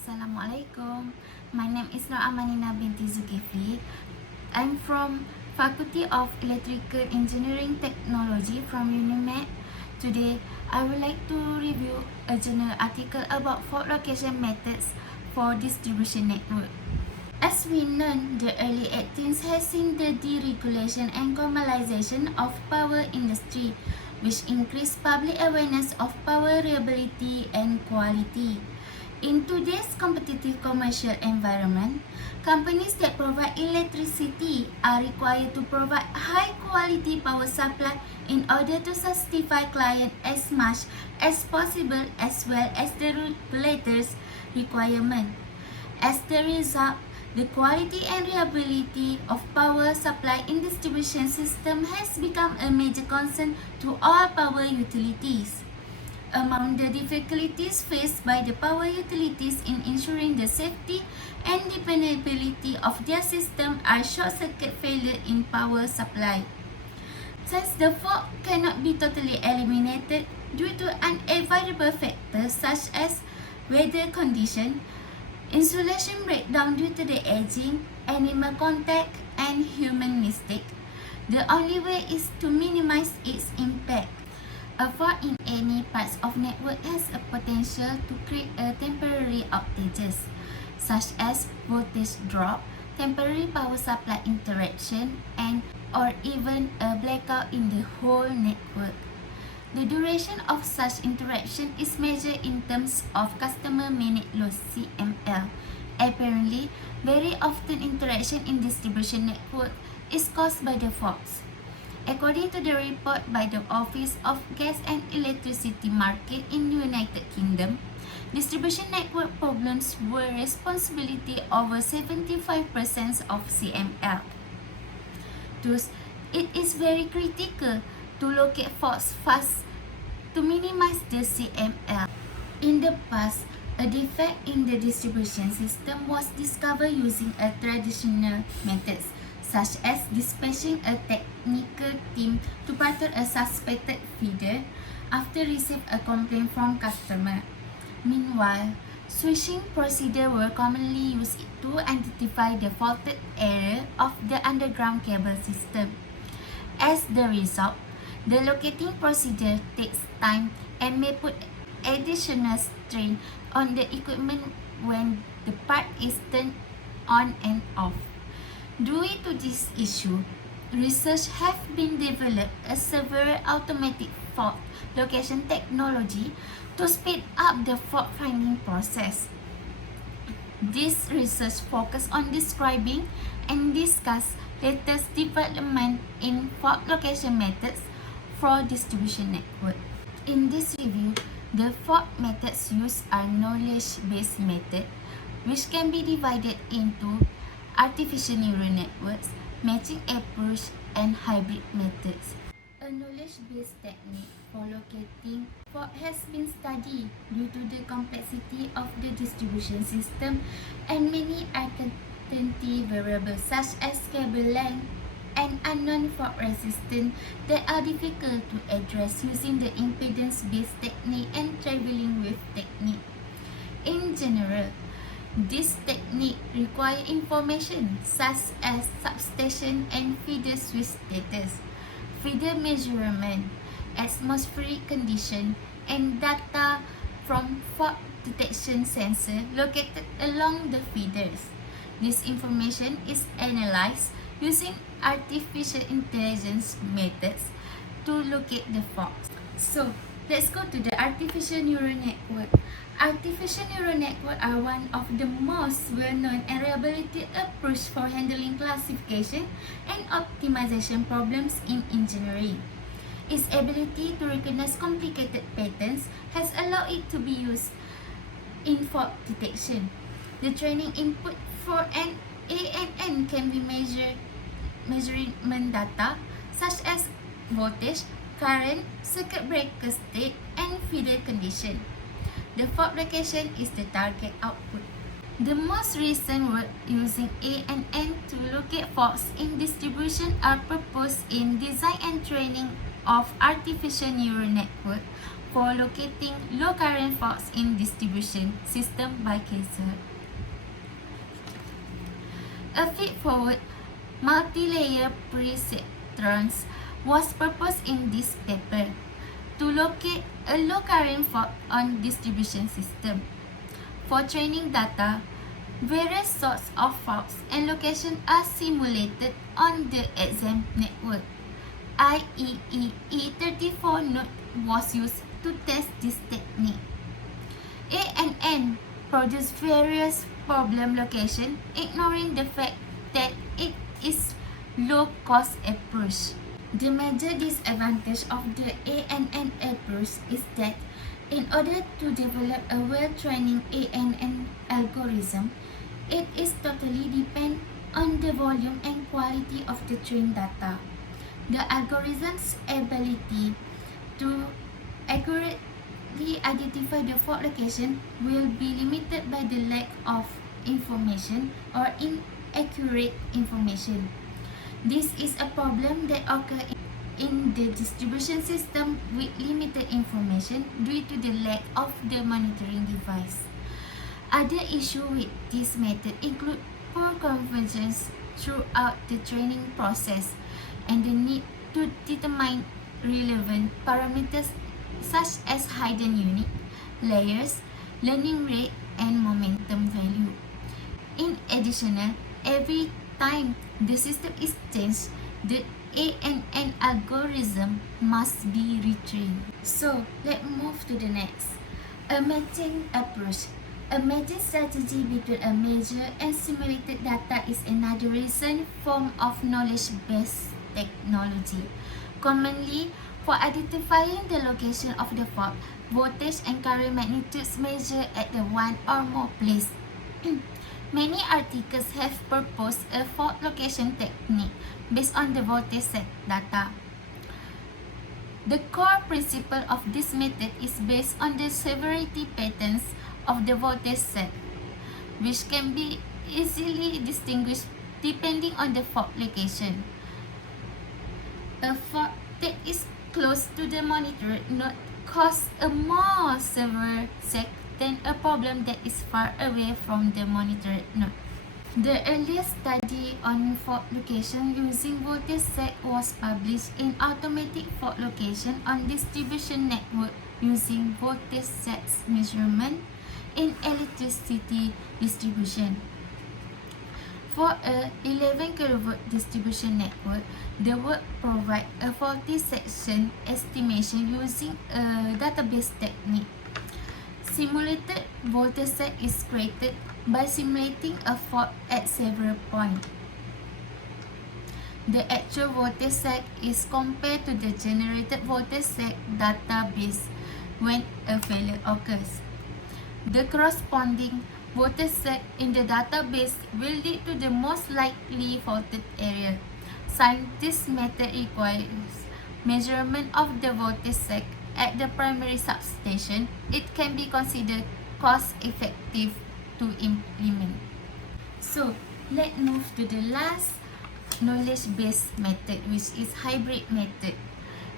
Assalamualaikum. My name is Nur Amanina binti Zulkifli. I'm from Faculty of Electrical Engineering Technology from UNIMED. Today, I would like to review a journal article about fault location methods for distribution network. As we know, the early 18th has seen the deregulation and commercialization of power industry, which increased public awareness of power reliability and quality. In today's competitive commercial environment, companies that provide electricity are required to provide high-quality power supply in order to satisfy clients as much as possible as well as the regulators' requirement. As the result, the quality and reliability of power supply in distribution system has become a major concern to all power utilities. Among the difficulties faced by the power utilities in ensuring the safety and dependability of their system are short-circuit failure in power supply. Since the fault cannot be totally eliminated due to unavoidable factors such as weather condition, insulation breakdown due to the aging, animal contact, and human mistake, the only way is to minimize its impact. A fault in any parts of network has a potential to create a temporary outages, such as voltage drop, temporary power supply interruption, and or even a blackout in the whole network. The duration of such interruption is measured in terms of customer minute loss (CML). Apparently, very often interruption in distribution network is caused by the faults. According to the report by the Office of Gas and Electricity Market in the United Kingdom, distribution network problems were responsibility over 75% of CML. Thus, it is very critical to locate faults fast to minimize the CML. In the past, a defect in the distribution system was discovered using a traditional methods, such as dispatching a technical team to patrol a suspected feeder after receive a complaint from customer. Meanwhile, switching procedure were commonly used to identify the faulted area of the underground cable system. As the result, the locating procedure takes time and may put additional strain on the equipment when the part is turned on and off. Due to this issue, research have been developed a several automatic fault location technology to speed up the fault finding process. This research focus on describing and discuss latest development in fault location methods for distribution network. In this review, the fault methods used are knowledge-based method, which can be divided into artificial neural networks, matching approach, and hybrid methods. A knowledge-based technique for locating fault has been studied due to the complexity of the distribution system and many uncertainty variables such as cable length and unknown fault resistance that are difficult to address using the impedance-based technique and traveling wave technique. In general, this technique requires information such as substation and feeder switch status, feeder measurement, atmospheric condition, and data from fault detection sensor located along the feeders. This information is analyzed using artificial intelligence methods to locate the faults. So, let's go to the artificial neural network. Artificial neural networks are one of the most well-known and reliable approach for handling classification and optimization problems in engineering. Its ability to recognize complicated patterns has allowed it to be used in fault detection. The training input for an ANN can be measurement data such as voltage, current, circuit breaker state, and feeder condition. The fault location is the target output. The most recent work using ANN to locate faults in distribution are proposed in design and training of artificial neural network for locating low current faults in distribution system by caser. A feed-forward multi-layer perceptrons was proposed in this paper to locate a low current fault on distribution system. For training data, various sorts of faults and locations are simulated on the exam network. IEEE 34 node was used to test this technique. ANN produced various problem locations, ignoring the fact that it is low-cost approach. The major disadvantage of the ANN approach is that in order to develop a well-trained ANN algorithm, it is totally dependent on the volume and quality of the trained data. The algorithm's ability to accurately identify the fault location will be limited by the lack of information or inaccurate information. This is a problem that occurs in the distribution system with limited information due to the lack of the monitoring device. Other issues with this method include poor convergence throughout the training process and the need to determine relevant parameters such as hidden unit, layers, learning rate, and momentum value. In addition, every time the system is changed, the ANN algorithm must be retrained. So, let's move to the next. A matching approach. A matching strategy between a measure and simulated data is another recent form of knowledge-based technology. Commonly, for identifying the location of the fault, voltage and current magnitudes measured at the one or more place. Many articles have proposed a fault location technique based on the voltage set data. The core principle of this method is based on the severity patterns of the voltage set, which can be easily distinguished depending on the fault location. A fault that is close to the monitor node causes a more severe set than a problem that is far away from the monitor node. The earliest study on fault location using voltage set was published in Automatic Fault Location on Distribution Network using voltage sets measurement in electricity distribution. For a 11 kV distribution network, the work provides a faulty section estimation using a database technique. Simulated voltage set is created by simulating a fault at several points. The actual voltage set is compared to the generated voltage set database when a failure occurs. The corresponding voltage set in the database will lead to the most likely faulted area. Since this method requires measurement of the voltage set at the primary substation, it can be considered cost-effective to implement. So, let's move to the last knowledge-based method, which is hybrid method.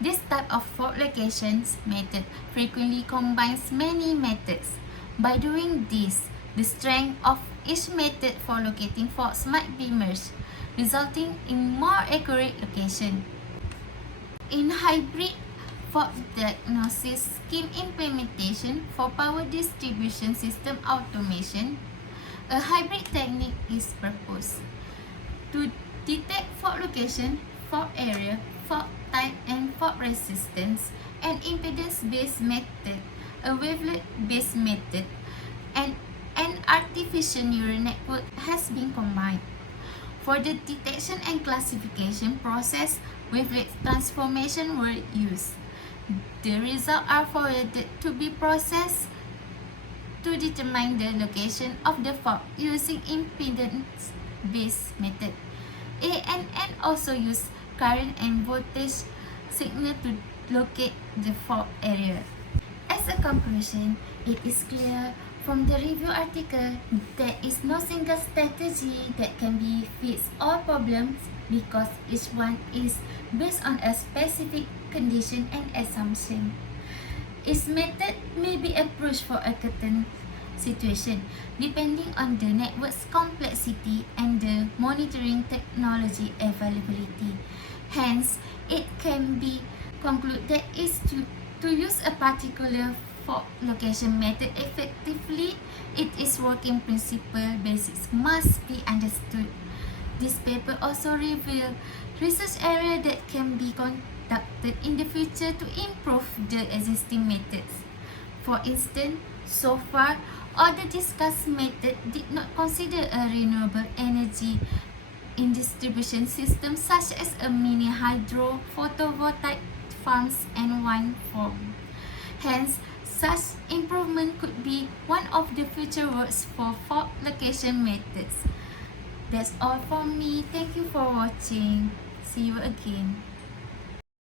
This type of fault locations method frequently combines many methods. By doing this, the strength of each method for locating faults might be merged, resulting in more accurate location. In hybrid fault diagnosis scheme implementation for power distribution system automation, a hybrid technique is proposed to detect fault location, fault area, fault type, and fault resistance. An impedance-based method, a wavelet-based method, and an artificial neural network has been combined. For the detection and classification process, wavelet transformation were used. The results are forwarded to be processed to determine the location of the fault using impedance-based method. ANN also use current and voltage signal to locate the fault area. As a conclusion, it is clear from the review article there is no single strategy that can be fix all problems because each one is based on a specific condition and assumption. Its method may be approached for a certain situation depending on the network's complexity and the monitoring technology availability. Hence, it can be concluded that to use a particular fault location method effectively, its working principle basics must be understood. This paper also reveals research areas that can be conducted in the future to improve the existing methods. For instance, so far, all the discussed methods did not consider a renewable energy in distribution system such as a mini hydro, photovoltaic farms and wind farm. Hence, such improvement could be one of the future works for fault location methods. That's all from me. Thank you for watching. See you again.